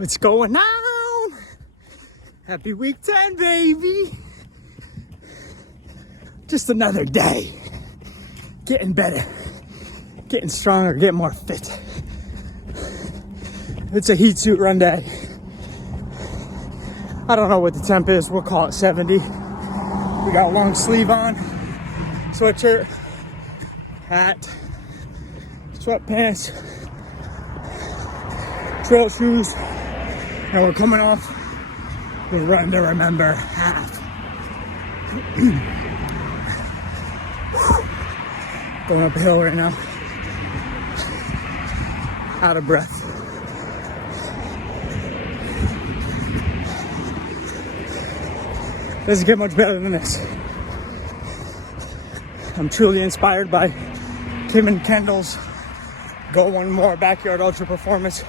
What's going on? Happy week 10, baby. Just another day. Getting better. Getting stronger, getting more fit. It's a heat suit run day. I don't know what the temp is. We'll call it 70. We got long sleeve on, sweatshirt, hat, sweatpants, trail shoes, and we're coming off the Run to Remember half. Going up a hill right now. Out of breath. Doesn't get much better than this. I'm truly inspired by Kim and Kendall's Go One More Backyard Ultra Performance.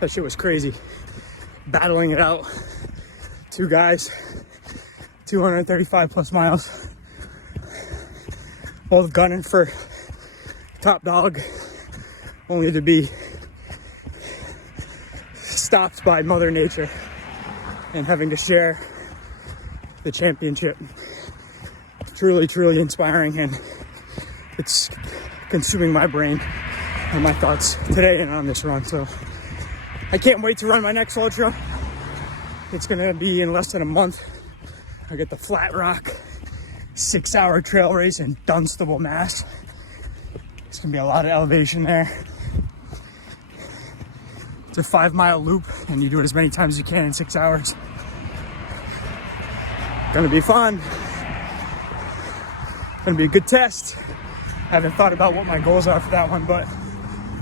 That shit was crazy. Battling it out. Two guys, 235 plus miles. Both gunning for top dog, only to be stopped by Mother Nature and having to share the championship. Truly, truly inspiring, and it's consuming my brain and my thoughts today and on this run. So I can't wait to run my next ultra. It's gonna be in less than a month. I get the Flat Rock 6-hour trail race in Dunstable, Mass. It's gonna be a lot of elevation there. It's a 5-mile loop, and you do it as many times as you can in 6 hours. Gonna be fun. Gonna be a good test. Haven't thought about what my goals are for that one, but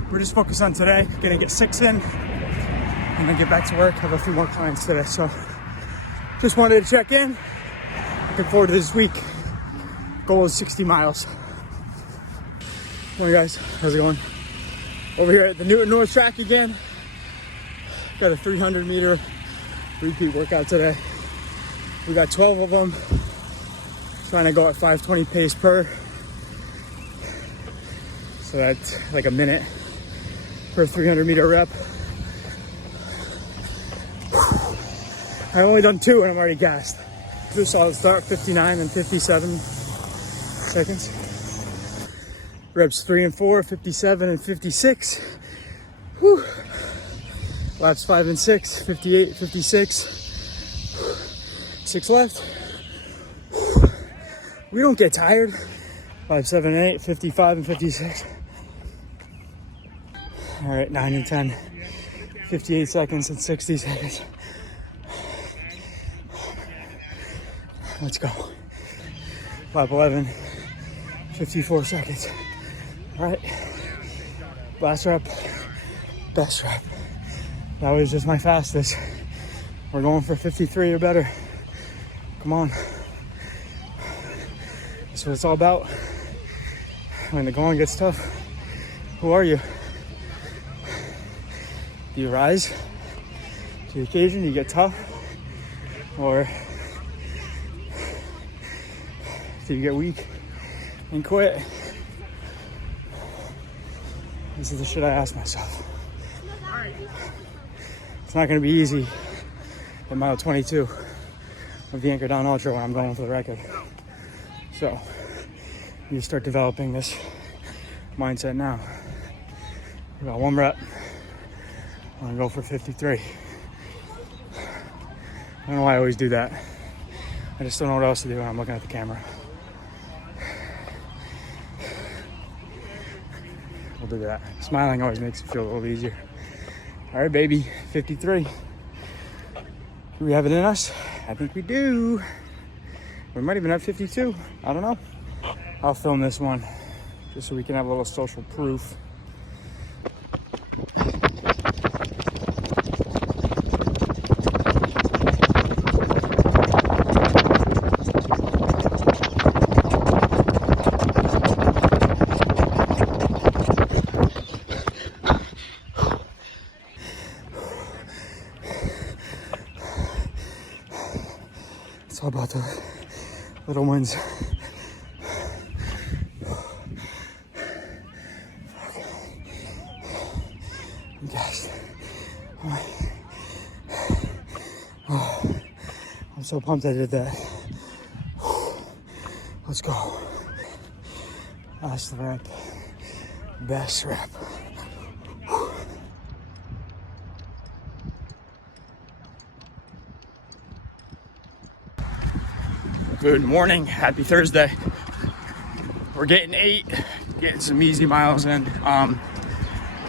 we're just focused on today. Gonna get 6 in, and then get back to work. Have a few more clients today, so just wanted to check in. Looking forward to this week. Goal is 60 miles. Morning, guys. How's it going? Over here at the Newton North track again. Got a 300-meter repeat workout today. We got 12 of them. Trying to go at 5:20 pace per. So that's like a minute per 300-meter rep. I've only done 2 and I'm already gassed. Two solid start, 59 and 57 seconds. Reps 3 and 4, 57 and 56. Whew. Laps 5 and 6, 58, 56. 6 left. We don't get tired. 5, 7, 8, 55 and 56. All right, 9 and 10. 58 seconds and 60 seconds. Let's go. 5, 11, 54 seconds. All right. Last rep, best rep. That was just my fastest. We're going for 53 or better. Come on. That's what it's all about. When the going gets tough, who are you? Do you rise to the occasion? Do you get tough? Or do you get weak and quit? This is the shit I ask myself. It's not going to be easy at mile 22 of the Anchor Down Ultra when I'm going for the record. So you start developing this mindset now. We got 1 rep. I'm gonna go for 53. I don't know why I always do that. I just don't know what else to do when I'm looking at the camera. We'll do that. Smiling always makes it feel a little easier. All right, baby, 53. Do we have it in us? I think we do. We might even have 52. I don't know. I'll film this one just so we can have a little social proof. It's all about the little wins. So pumped I did that. Let's go. Last rep. Best rep. Good morning. Happy Thursday. We're getting 8, getting some easy miles in.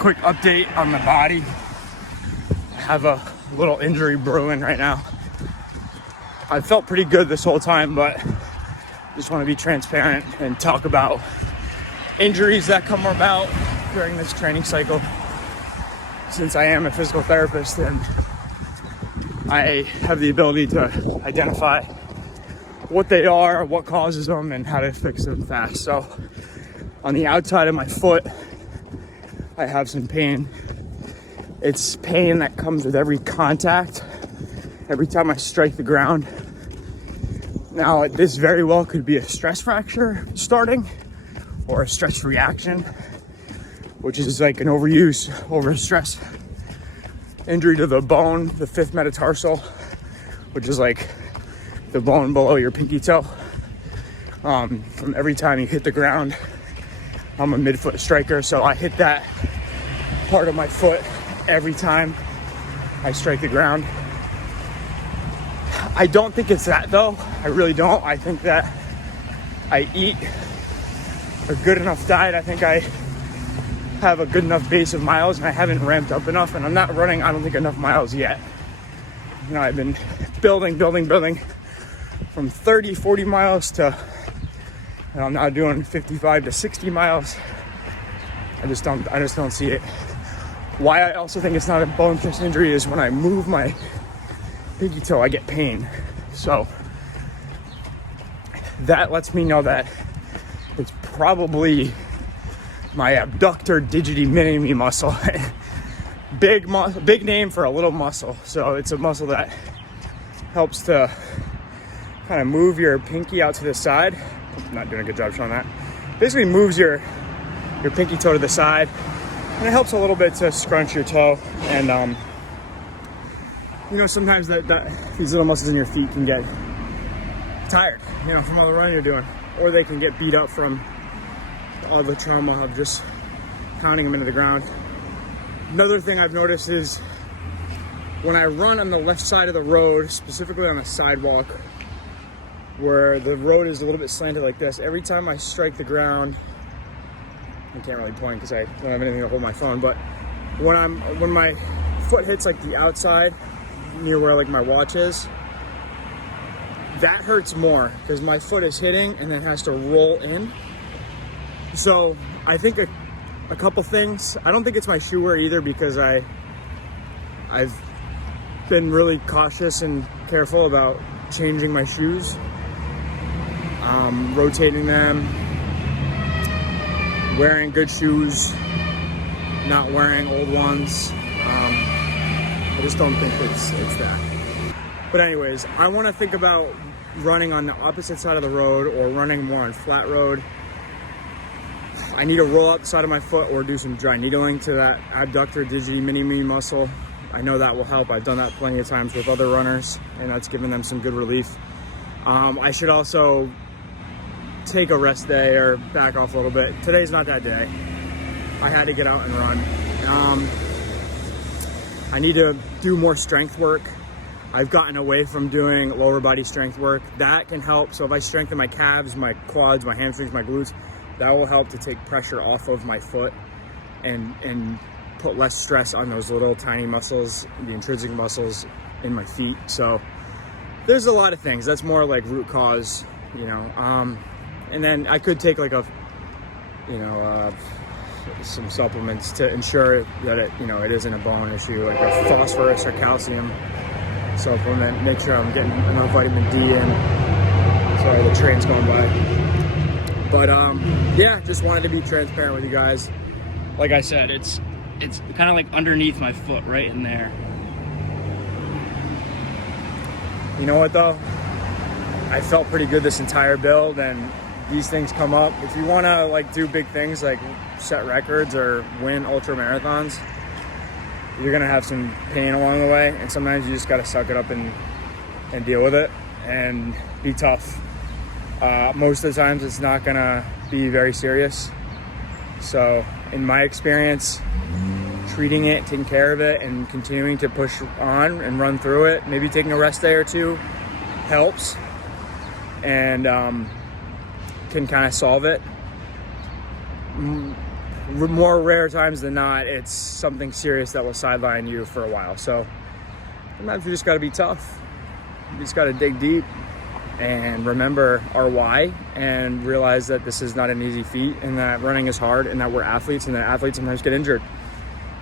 Quick update on my body. I have a little injury brewing right now. I felt pretty good this whole time, but just want to be transparent and talk about injuries that come about during this training cycle. Since I am a physical therapist and I have the ability to identify what they are, what causes them, and how to fix them fast. So on the outside of my foot, I have some pain. It's pain that comes with every contact, every time I strike the ground. Now, this very well could be a stress fracture starting or a stress reaction, which is like an overstress injury to the bone, the 5th metatarsal, which is like the bone below your pinky toe. From every time you hit the ground, I'm a midfoot striker, so I hit that part of my foot every time I strike the ground. I don't think it's that though. I really don't. I think that I eat a good enough diet. I think I have a good enough base of miles and I haven't ramped up enough, and I'm not running, I don't think, enough miles yet. You know, I've been building from 30, 40 miles to, and I'm now doing 55 to 60 miles. I just don't see it. Why I also think it's not a bone stress injury is when I move my pinky toe, I get pain. So that lets me know that it's probably my abductor digiti minimi muscle. Big name for a little muscle. So it's a muscle that helps to kind of move your pinky out to the side. I'm not doing a good job showing that. Basically moves your pinky toe to the side, and it helps a little bit to scrunch your toe. And you know, sometimes these little muscles in your feet can get tired, you know, from all the running you're doing, or they can get beat up from all the trauma of just pounding them into the ground. Another thing I've noticed is when I run on the left side of the road, specifically on a sidewalk where the road is a little bit slanted like this, every time I strike the ground, I can't really point because I don't have anything to hold my phone, but when my foot hits like the outside near where like my watch is, that hurts more because my foot is hitting and then has to roll in. So I think a couple things. I don't think it's my shoe wear either, because I've been really cautious and careful about changing my shoes, rotating them, wearing good shoes, not wearing old ones. I just don't think it's that. But anyways, I want to think about running on the opposite side of the road or running more on flat road. I need to roll out the side of my foot or do some dry needling to that abductor digiti minimi muscle. I know that will help. I've done that plenty of times with other runners, and that's given them some good relief. I should also take a rest day or back off a little bit. Today's not that day. I had to get out and run. I need to do more strength work. I've gotten away from doing lower body strength work. That can help. So if I strengthen my calves, my quads, my hamstrings, my glutes, that will help to take pressure off of my foot and put less stress on those little tiny muscles, the intrinsic muscles in my feet. So there's a lot of things. That's more like root cause, you know. And then I could take like some supplements to ensure that it isn't a bone issue, like a phosphorus or calcium supplement. Make sure I'm getting enough vitamin D in. Sorry, the train's going by. But yeah, just wanted to be transparent with you guys. Like I said, it's kind of like underneath my foot, right in there. You know what though? I felt pretty good this entire build, and these things come up. If you want to like do big things like set records or win ultra marathons, you're gonna have some pain along the way, and sometimes you just gotta suck it up and deal with it. and be tough. Most of the times it's not gonna be very serious. So in my experience, treating it, taking care of it, and continuing to push on and run through it, maybe taking a rest day or two helps, and can kind of solve it. More rare times than not, it's something serious that will sideline you for a while. So sometimes you just got to be tough. You just got to dig deep and remember our why, and realize that this is not an easy feat, and that running is hard, and that we're athletes, and that athletes sometimes get injured.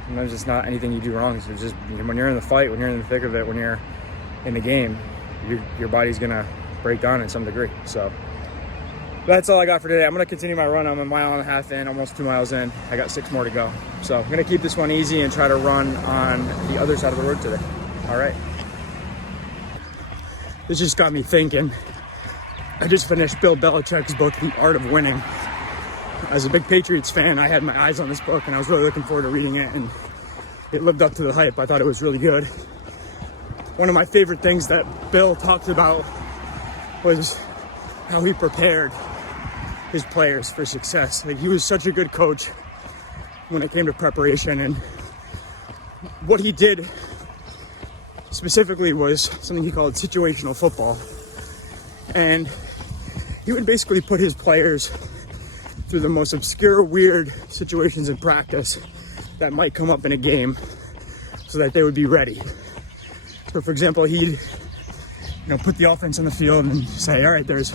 Sometimes it's not anything you do wrong. It's just when you're in the fight, when you're in the thick of it, when you're in the game, your body's gonna break down in some degree. So that's all I got for today. I'm gonna continue my run. I'm a mile and a half in, almost 2 miles in. I got 6 more to go. So I'm gonna keep this one easy and try to run on the other side of the road today. All right. This just got me thinking. I just finished Bill Belichick's book, The Art of Winning. As a big Patriots fan, I had my eyes on this book, and I was really looking forward to reading it, and it lived up to the hype. I thought it was really good. One of my favorite things that Bill talked about was how he prepared his players for success. Like, he was such a good coach when it came to preparation, and what he did specifically was something he called situational football. And he would basically put his players through the most obscure, weird situations in practice that might come up in a game so that they would be ready. So for example, he'd put the offense on the field and say, all right, there's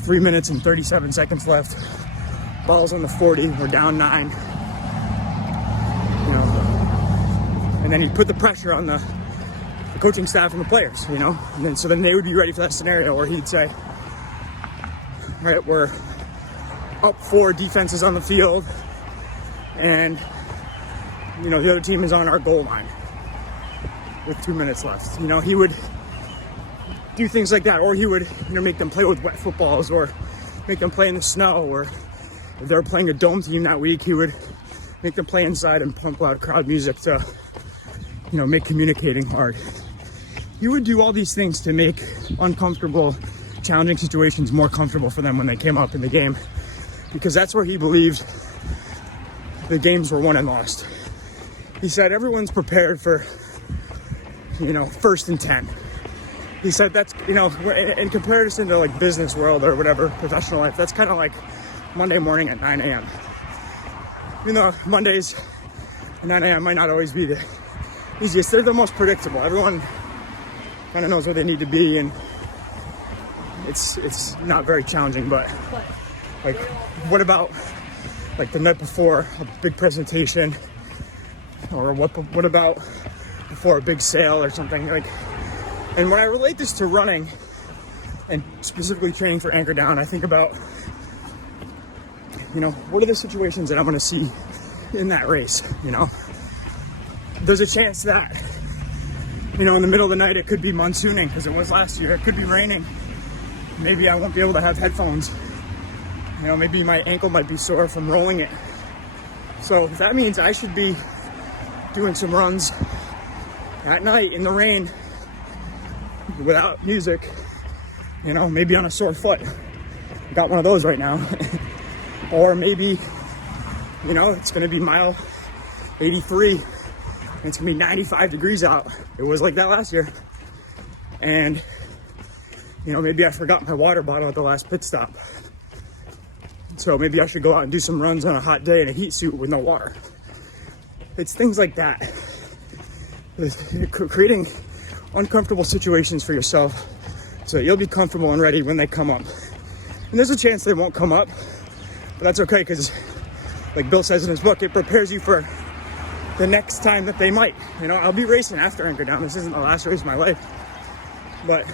3 minutes and 37 seconds left. Ball's on the 40, we're down 9. And then he'd put the pressure on the coaching staff and the players, and then they would be ready for that scenario. Or he'd say, all right, we're up 4 defenses on the field, and the other team is on our goal line with 2 minutes left. He would do things like that. Or he would make them play with wet footballs, or make them play in the snow. Or if they were playing a dome team that week, he would make them play inside and pump loud crowd music to make communicating hard. He would do all these things to make uncomfortable, challenging situations more comfortable for them when they came up in the game, because that's where he believed the games were won and lost. He said everyone's prepared for, 1st and 10. He said that's, in comparison to like business world or whatever, professional life, that's kind of like Monday morning at 9 a.m. Mondays at 9 a.m. might not always be the easiest. They're the most predictable. Everyone kind of knows where they need to be, and it's not very challenging. But like, what about like the night before a big presentation, or what about before a big sale or something? Like, and when I relate this to running and specifically training for Anchor Down, I think about what are the situations that I'm going to see in that race. There's a chance that in the middle of the night it could be monsooning, because it was last year. It could be raining. Maybe I won't be able to have headphones. Maybe my ankle might be sore from rolling it. So that means I should be doing some runs at night in the rain without music, maybe on a sore foot. Got one of those right now. Or maybe, it's going to be mile 83 and it's going to be 95 degrees out. It was like that last year. And, maybe I forgot my water bottle at the last pit stop. So maybe I should go out and do some runs on a hot day in a heat suit with no water. It's things like that. Creating uncomfortable situations for yourself so that you'll be comfortable and ready when they come up. And there's a chance they won't come up, but that's okay, because like Bill says in his book, it prepares you for the next time that they might. I'll be racing after Anchor Down. This isn't the last race of my life, but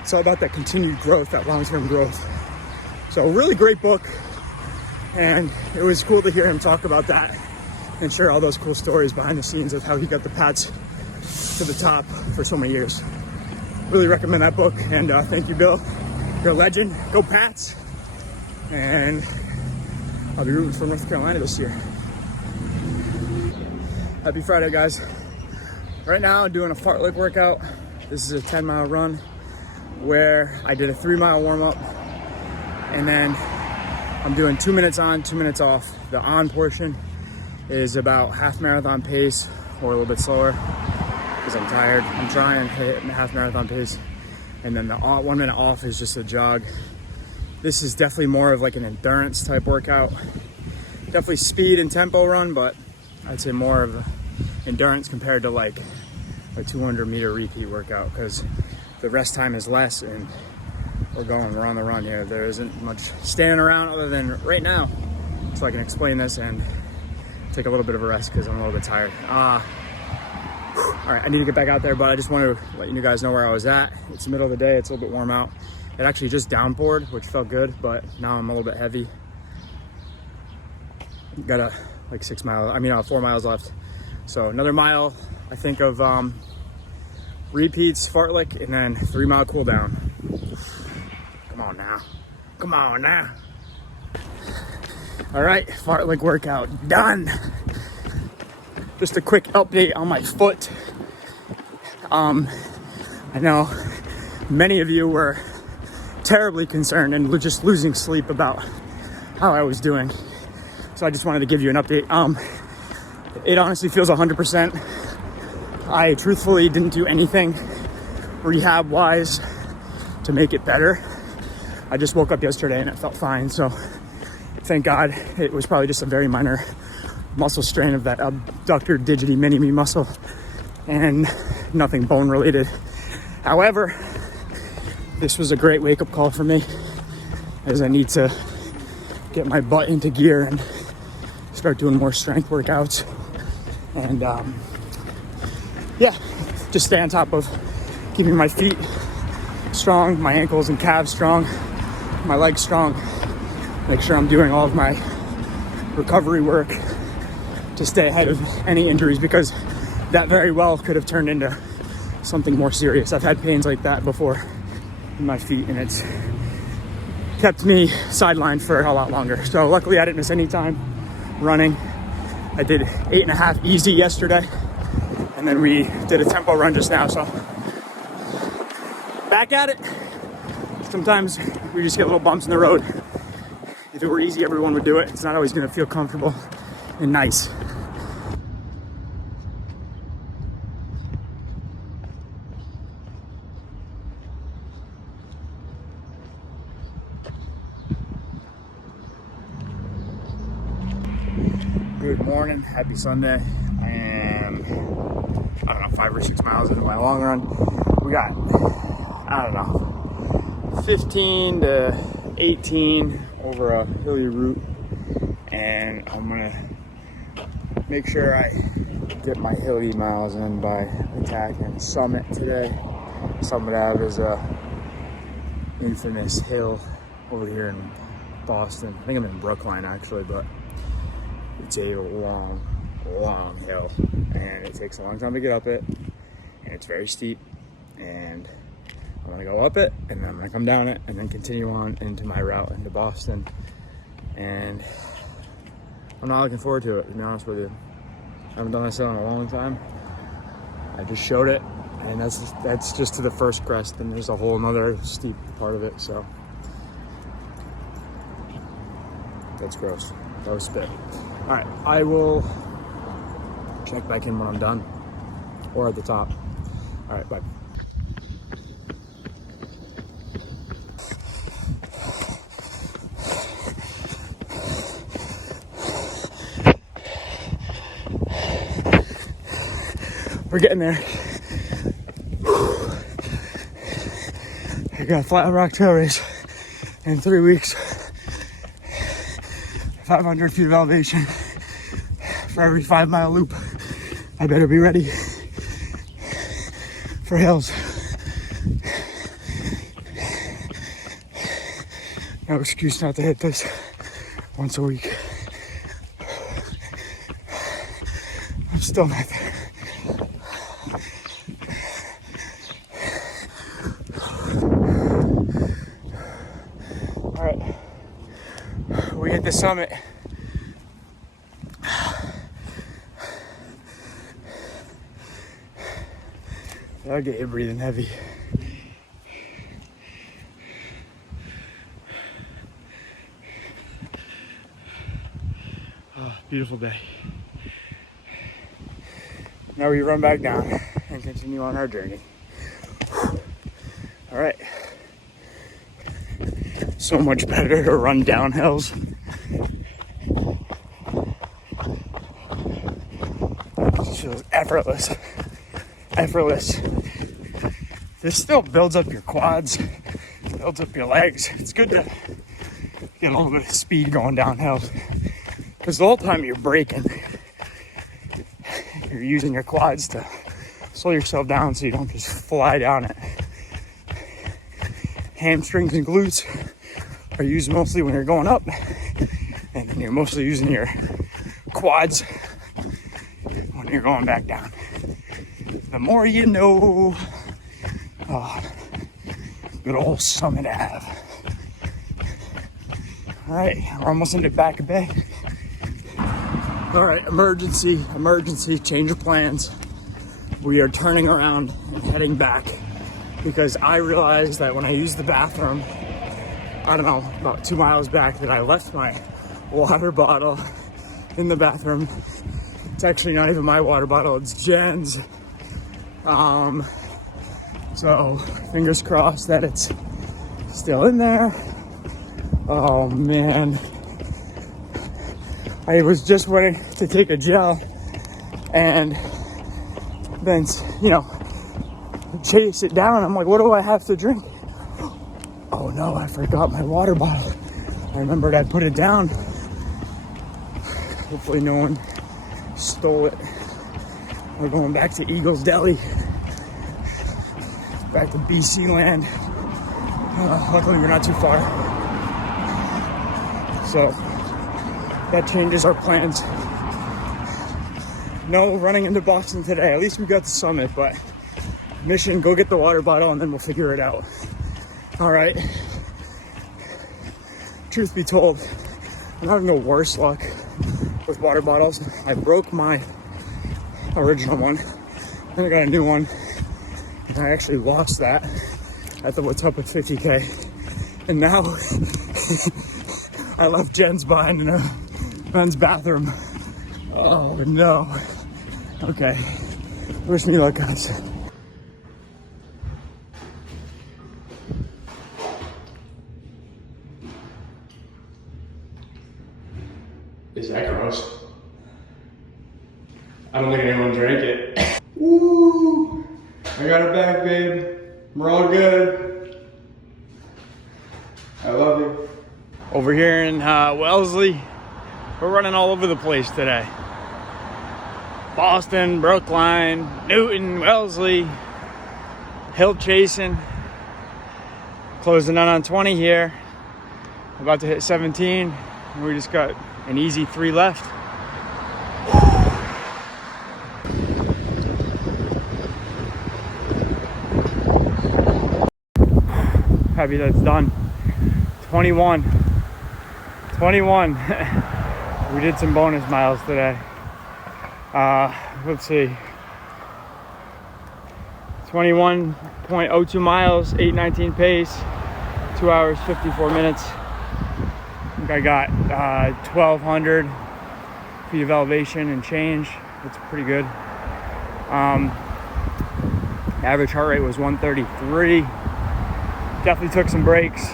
it's all about that continued growth, that long-term growth. So really great book, and it was cool to hear him talk about that and share all those cool stories behind the scenes of how he got the Pats to the top for so many years. Really recommend that book, and thank you, Bill. You're a legend. Go Pats. And I'll be rooting for North Carolina this year. Happy Friday, guys. Right now I'm doing a fartlek workout. This is a 10-mile run. where I did a 3-mile warm-up, and then I'm doing 2 minutes on, 2 minutes off. The on portion is about half marathon pace or a little bit slower because I'm tired. I'm trying to hit half marathon pace. And then the 1 minute off is just a jog. This is definitely more of like an endurance type workout. Definitely speed and tempo run, but I'd say more of endurance compared to like a 200-meter repeat workout, because the rest time is less and we're on the run here. There isn't much standing around other than right now, so I can explain this and take a little bit of a rest because I'm a little bit tired. All right, I need to get back out there, but I just wanted to let you guys know where I was at. It's the middle of the day, it's a little bit warm out. It actually just downpoured, which felt good, but now I'm a little bit heavy. Got like 4 miles left. So another mile, I think, of repeats, fartlek, and then 3-mile cool down. Come on now. Come on now. All right, fartlek workout done. Just a quick update on my foot. I know many of you were terribly concerned and just losing sleep about how I was doing. So I just wanted to give you an update. It honestly feels 100%. I truthfully didn't do anything rehab-wise to make it better. I just woke up yesterday and it felt fine. So thank God. It was probably just a very minor muscle strain of that abductor digiti mini-me muscle and nothing bone related. However, this was a great wake-up call for me, as I need to get my butt into gear and start doing more strength workouts. And just stay on top of keeping my feet strong, my ankles and calves strong, my legs strong. Make sure I'm doing all of my recovery work to stay ahead of any injuries, because that very well could have turned into something more serious. I've had pains like that before in my feet, and it's kept me sidelined for a lot longer. So luckily I didn't miss any time running. I did 8.5 easy yesterday, and then we did a tempo run just now. So back at it. Sometimes we just get little bumps in the road. If it were easy, everyone would do it. It's not always going to feel comfortable and nice. Good morning, happy Sunday. I am, 5 or 6 miles into my long run. We got, 15 to 18 over a hilly route, and I'm gonna make sure I get my hilly miles in by attacking Summit today. Summit Ave is a infamous hill over here in Boston. I think I'm in Brookline actually, but it's a long hill, and it takes a long time to get up it, and it's very steep, and I'm gonna go up it, and then I'm gonna come down it, and then continue on into my route into Boston. And I'm not looking forward to it, to be honest with you. I haven't done this in a long time. I just showed it, and that's just to the first crest, and there's a whole nother steep part of it, so that's gross. That was spit. All right, I will check back in when I'm done, or at the top. All right, bye. We're getting there. I got Flat Rock Trail Race in 3 weeks. 500 feet of elevation for every 5-mile loop. I better be ready for hills. No excuse not to hit this once a week. I'm still not there. All right, we hit the summit. That'll get you breathing heavy. Beautiful day. Now we run back down and continue on our journey. All right. So much better to run down hills. It feels effortless. Effortless. This still builds up your quads, builds up your legs. It's good to get a little bit of speed going downhill. Because the whole time you're braking, you're using your quads to slow yourself down so you don't just fly down it. Hamstrings and glutes are used mostly when you're going up, and then you're mostly using your quads when you're going back down. The more you know. Good old Summit Ave. All right, we're almost into Back Bay. All right, emergency, change of plans. We are turning around and heading back because I realized that when I used the bathroom, I don't know, about 2 miles back, that I left my water bottle in the bathroom. It's actually not even my water bottle, it's Jen's. So fingers crossed that it's still in there. Oh man. I was just waiting to take a gel and then, chase it down. I'm like, what do I have to drink? Oh no, I forgot my water bottle. I remembered I put it down. Hopefully no one stole it. We're going back to Eagles Deli. Back to BC land. Luckily we're not too far. So that changes our plans. No running into Boston today. At least we got the summit, but mission, go get the water bottle and then we'll figure it out. All right. Truth be told, I'm having the worst luck with water bottles. I broke my original one. Then I got a new one. And I actually lost that at the What's Up at 50K. And now I left Jen's behind in her men's bathroom. Oh no. Okay. Wish me luck, guys. Is that gross? I don't think anyone drank it. Woo! I got it back, babe. We're all good. I love you. Over here in Wellesley, we're running all over the place today. Boston, Brookline, Newton, Wellesley, hill chasing. Closing in on 20 here. About to hit 17. And we just got an easy 3 left. Happy that's done. 21. We did some bonus miles today. Let's see. 21.02 miles, 8:19 pace, 2 hours, 54 minutes. I think I got 1,200 feet of elevation and change. That's pretty good. Average heart rate was 133. Definitely took some breaks,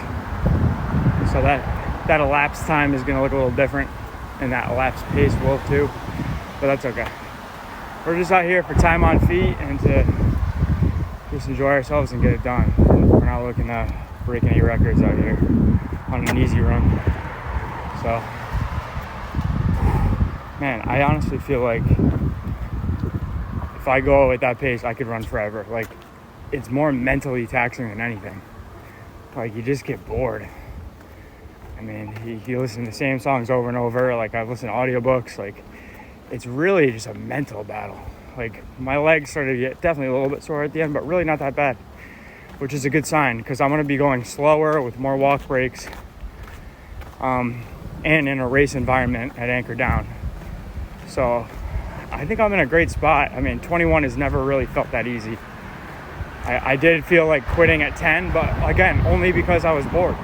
so that elapsed time is going to look a little different, and that elapsed pace will too, but that's okay. We're just out here for time on feet and to just enjoy ourselves and get it done. We're not looking to break any records out here on an easy run. So, man, I honestly feel like if I go at that pace, I could run forever. Like, it's more mentally taxing than anything. Like, you just get bored. I mean, you listen to the same songs over and over. Like, I've listened to audiobooks. Like, it's really just a mental battle. Like, my legs started to get definitely a little bit sore at the end, but really not that bad, which is a good sign because I'm going to be going slower with more walk breaks and in a race environment at Anchor Down. So I think I'm in a great spot. I mean, 21 has never really felt that easy. I did feel like quitting at 10, but again, only because I was bored.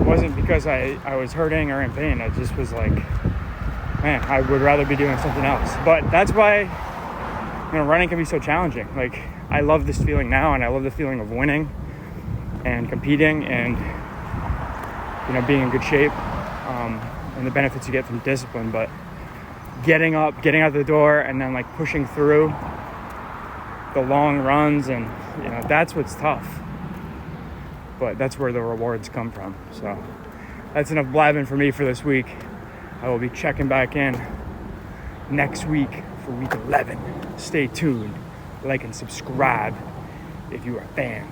It wasn't because I was hurting or in pain. I just was like, man, I would rather be doing something else. But that's why, running can be so challenging. Like, I love this feeling now, and I love the feeling of winning and competing and, being in good shape, and the benefits you get from discipline. But getting up, getting out the door, and then like pushing through the long runs, and that's what's tough. But that's where the rewards come from. So that's enough blabbing for me for this week. I will be checking back in next week for week 11. Stay tuned, like and subscribe if you are a fan.